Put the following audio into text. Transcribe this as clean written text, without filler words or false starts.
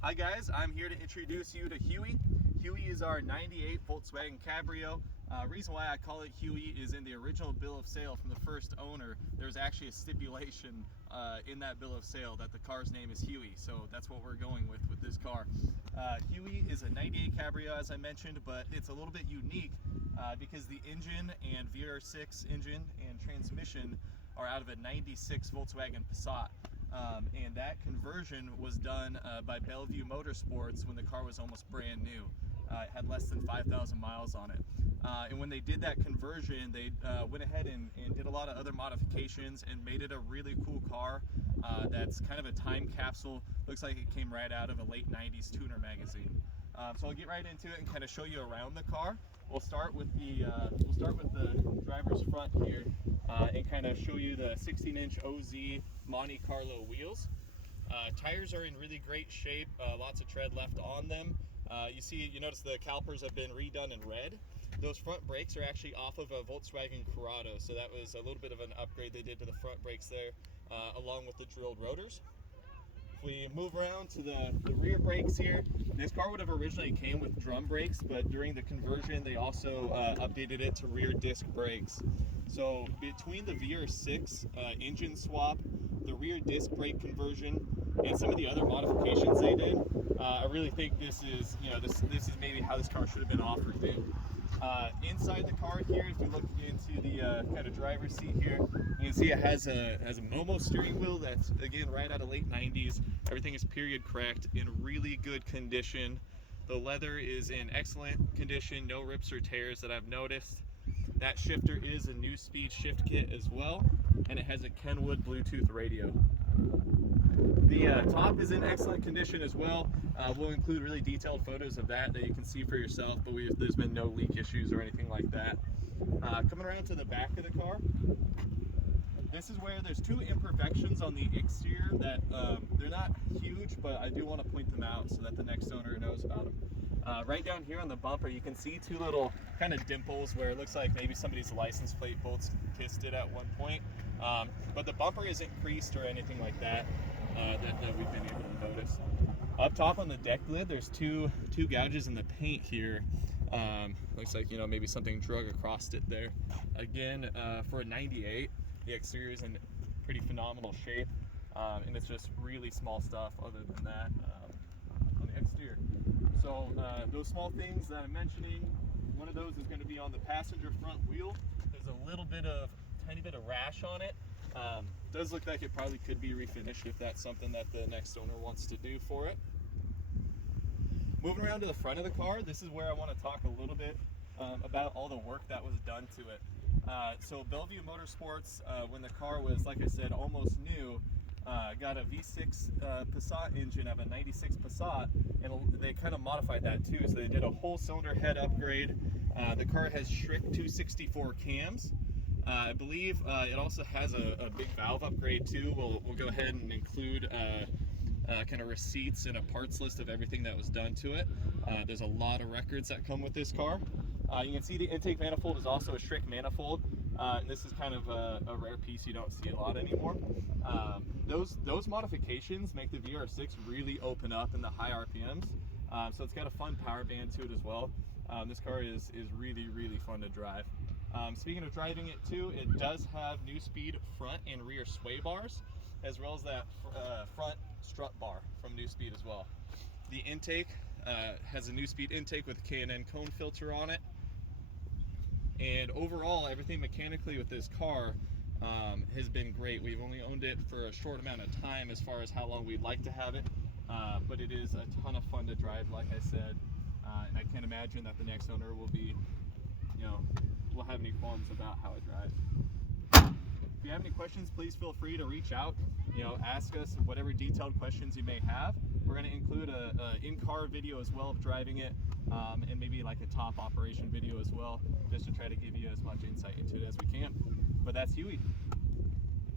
Hi guys, I'm here to introduce you to Huey. Huey is our 98 Volkswagen Cabrio. Reason why I call it Huey is in the original bill of sale from the first owner, there's actually a stipulation in that bill of sale that the car's name is Huey, so that's what we're going with this car. Huey is a 98 Cabrio, as I mentioned, but it's a little bit unique because the engine and VR6 engine and transmission are out of a 96 Volkswagen Passat. And that conversion was done by Bellevue Motorsports when the car was almost brand new. It had less than 5,000 miles on it. And when they did that conversion, they went ahead and did a lot of other modifications and made it a really cool car that's kind of a time capsule. Looks like it came right out of a late 90s tuner magazine. So I'll get right into it and kind of show you around the car. We'll start with the driver's front here and kind of show you the 16-inch OZ Monte Carlo wheels. Tires are in really great shape, lots of tread left on them. You notice the calipers have been redone in red. Those front brakes are actually off of a Volkswagen Corrado, so that was a little bit of an upgrade they did to the front brakes there, along with the drilled rotors. If we move around to the rear brakes here, this car would have originally came with drum brakes, but during the conversion they also updated it to rear disc brakes. So between the VR6 engine swap, the rear disc brake conversion, and some of the other modifications they did, I really think this is maybe how this car should have been offered new. Inside the car here, if you look into the kind of driver's seat here, you can see it has a Momo steering wheel that's, again, right out of late 90s. Everything is period correct, in really good condition. The leather is in excellent condition, no rips or tears that I've noticed. That shifter is a new speed shift kit as well, and it has a Kenwood Bluetooth radio. The top is in excellent condition as well. We'll include really detailed photos of that you can see for yourself, but there's been no leak issues or anything like that. Coming around to the back of the car, this is where there's two imperfections on the exterior that they're not huge, but I do want to point them out so that the next owner knows about them. Right down here on the bumper, you can see two little kind of dimples where it looks like maybe somebody's license plate bolts kissed it at one point. But the bumper isn't creased or anything like that that we've been able to notice. Up top on the deck lid, there's two gouges in the paint here. Looks like maybe something drug across it there. Again, for a 98, the exterior is in pretty phenomenal shape, and it's just really small stuff other than that on the exterior. So those small things that I'm mentioning, one of those is going to be on the passenger front wheel. There's a tiny bit of rash on it. Does look like it probably could be refinished if that's something that the next owner wants to do for it. Moving around to the front of the car, this is where I want to talk a little bit about all the work that was done to it. So Bellevue Motorsports, when the car was, like I said, almost new, got a V6 Passat engine of a 96 Passat, and they kind of modified that too. So they did a whole cylinder head upgrade. The car has Schrick 264 cams. I believe it also has a big valve upgrade too. We'll go ahead and include kind of receipts and a parts list of everything that was done to it. There's a lot of records that come with this car. You can see the intake manifold is also a Schrick manifold. And this is kind of a rare piece you don't see a lot anymore. Those modifications make the VR6 really open up in the high RPMs. So it's got a fun power band to it as well. This car is really, really fun to drive. Speaking of driving it too, it does have new speed front and rear sway bars, as well as that front strut bar from New Speed as well. The intake has a New Speed intake with a K&N cone filter on it. And overall, everything mechanically with this car has been great. We've only owned it for a short amount of time as far as how long we'd like to have it, but it is a ton of fun to drive, like I said. And I can't imagine that the next owner will have any qualms about how it drives. If you have any questions, please feel free to reach out. Ask us whatever detailed questions you may have. We're going to include a in-car video as well of driving it, and maybe like a top operation video as well, just to try to give you as much insight into it as we can. But that's Huey.